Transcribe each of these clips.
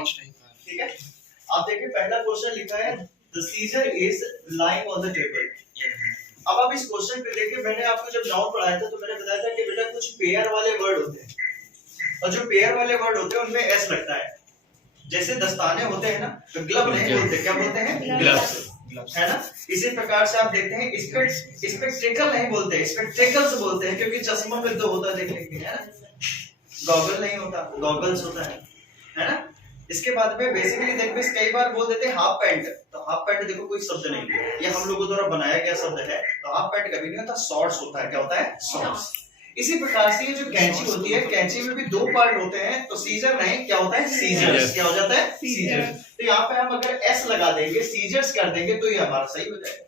ठीक है, आप देखिए पहला क्वेश्चन लिखा है the seizure is lying on the table. अब आप इस क्वेश्चन पे देखिए, मैंने आपको जब नाउन पढ़ाया था तो मैंने बताया था कि बेटा कुछ पेयर वाले वर्ड होते हैं और जो पेयर वाले वर्ड होते हैं उनमें एस लगता है। जैसे दस्ताने होते हैं ना, तो ग्लव नहीं बोलते, क्या बोलते हैं? ग्लव्स, है ना। इसी प्रकार से आप देखते हैं स्पेक्टेकल नहीं बोलते, स्पेक्टेकल्स बोलते हैं, क्योंकि चश्मा में दो होता है देखने के लिए, है ना। गॉगल नहीं होता, गॉगल्स होता है ना। इसके बाद में बेसिकली देखो कई बार बोल देते हैं हाफ पैंट, तो हाफ पैंट देखो कोई शब्द नहीं है, ये हम लोगों द्वारा बनाया गया शब्द है। तो हाफ पैंट कभी नहीं होता, शॉर्ट्स होता है। क्या होता है? शॉर्ट्स। इसी प्रकार से ये जो कैंची होती है, कैंची में भी दो पार्ट होते हैं, तो सीजर नहीं, क्या होता है? सीजर्स। क्या हो जाता है? सीजर्स। तो यहाँ पे हम अगर एस लगा देंगे, सीजर्स कर देंगे, तो ये हमारा सही हो जाएगा।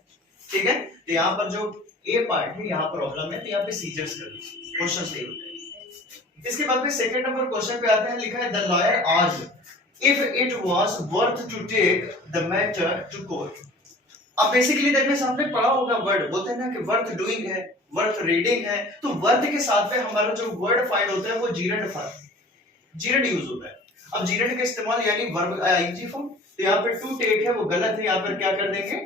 ठीक है, तो यहाँ पर जो ए पार्ट है यहाँ प्रॉब्लम है, तो यहाँ पे सीजर्स कर दीजिए, क्वेश्चन सही हो जाएगा। इसके बाद में सेकंड नंबर क्वेश्चन पे आते हैं, लिखा है the lawyer asked if it was worth to take the matter to court। अब बेसिकली देखने से हमने पढ़ा होगा वर्ड, बोलते हैं ना कि वर्थ डूइंग है, वर्थ रीडिंग है, तो वर्थ के साथ पे हमारा जो वर्ड फाइंड होता है वो जीरेंड यूज होता है। अब जीरेंड का इस्तेमाल यानी वर्ब आईएनजी फॉर्म, तो यहाँ पे टू टेक है वो गलत है, यहाँ पर क्या कर देंगे?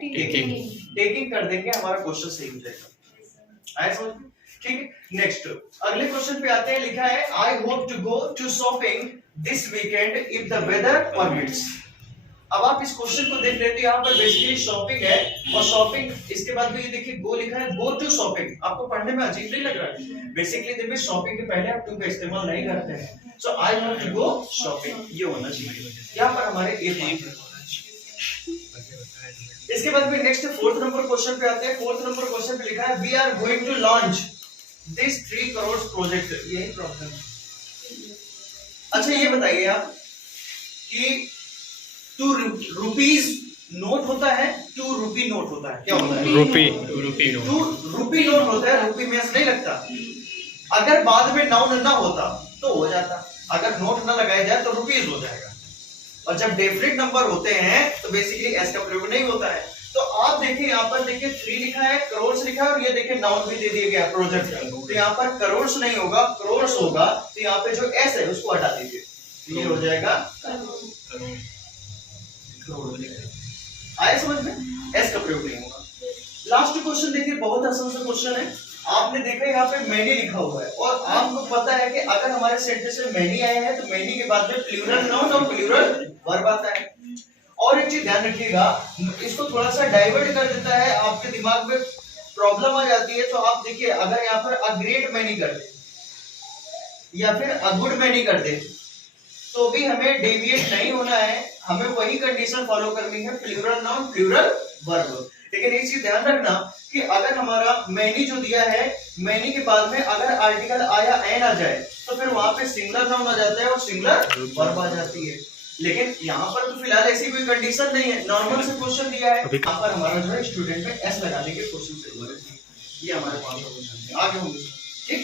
टेकिंग कर देंगे, हमारा क्वेश्चन सही हो जाएगा। आया समझ में? ठीक है, नेक्स्ट अगले क्वेश्चन पे आते हैं, लिखा है I hope to go to shopping this weekend if the weather permits. अब आप इस क्वेश्चन को देख लेते हैं, यहाँ पर बेसिकली शॉपिंग है और शॉपिंग, इसके बाद भी ये देखिए गो लिखा है, गो टू शॉपिंग। आपको पढ़ने में अजीब नहीं लग रहा है? बेसिकली देखिए शॉपिंग के पहले आप टू का इस्तेमाल नहीं करते हैं, so I want to go shopping, ये होना चाहिए। यहाँ पर हमारे ए पॉइंट। इसके बाद भी नेक्स्ट फोर्थ नंबर क्वेश्चन पे आते हैं। फोर्थ नंबर क्वेश्चन पे लिखा है we are going to launch this 3 crore project. यही प्रॉब्लम है। अच्छा ये बताइए आप कि 2 रुपीज नोट होता है, 2 रुपी नोट होता है, क्या होता है? रुपी 2 रुपी नोट होता है, रुपी में नहीं लगता। अगर बाद में नाउन ना होता तो हो जाता, अगर नोट ना लगाया जाए तो रुपीज हो जाएगा। और जब डेफिनेट नंबर होते हैं तो बेसिकली एस का प्रयोग नहीं होता है। तो आप देखिए यहाँ पर देखिए 3 लिखा है, करोड़ लिखा है, और ये देखिए नाउन भी दे दिया गया प्रोजेक्ट। तो यहाँ पर करोड़ नहीं होगा, करोड़ होगा, तो यहाँ पे जो एस है उसको हटा दीजिए, ये हो जाएगा आया समझ में? एस का प्रयोग नहीं होगा। लास्ट क्वेश्चन देखिए, बहुत आसान सा क्वेश्चन है। आपने देखा यहाँ पे मैनी लिखा हुआ है और आपको पता है कि अगर हमारे सेंटेंस में मैनी आया है तो मैनी के बाद में प्लूरल नाउन और प्लूरल वर्ब आता है। और एक चीज ध्यान रखिएगा, इसको थोड़ा सा डाइवर्ट कर देता है, आपके दिमाग में प्रॉब्लम आ जाती है। तो आप देखिए अगर यहाँ पर अ ग्रेट मैनी कर दे या फिर अ गुड मैनी कर दे तो भी हमें डेविएट नहीं होना है, हमें वही कंडीशन फॉलो करनी है, प्लूरल नाउन प्लूरल वर्ब। लेकिन एक चीज ध्यान रखना कि अगर हमारा मैनी जो दिया है, मैनी के बाद में अगर आर्टिकल आया एन आ जाए तो फिर वहां पे सिंगुलर नाउन आ जाता है और सिंगुलर वर्ब आ जाती है। लेकिन यहाँ पर तो फिलहाल ऐसी कोई कंडीशन नहीं है, नॉर्मल से क्वेश्चन दिया है, यहाँ पर हमारा जो है स्टूडेंट में एस लगाने के क्वेश्चन से ये हमारे पास क्वेश्चन है, आगे होंगे। ठीक।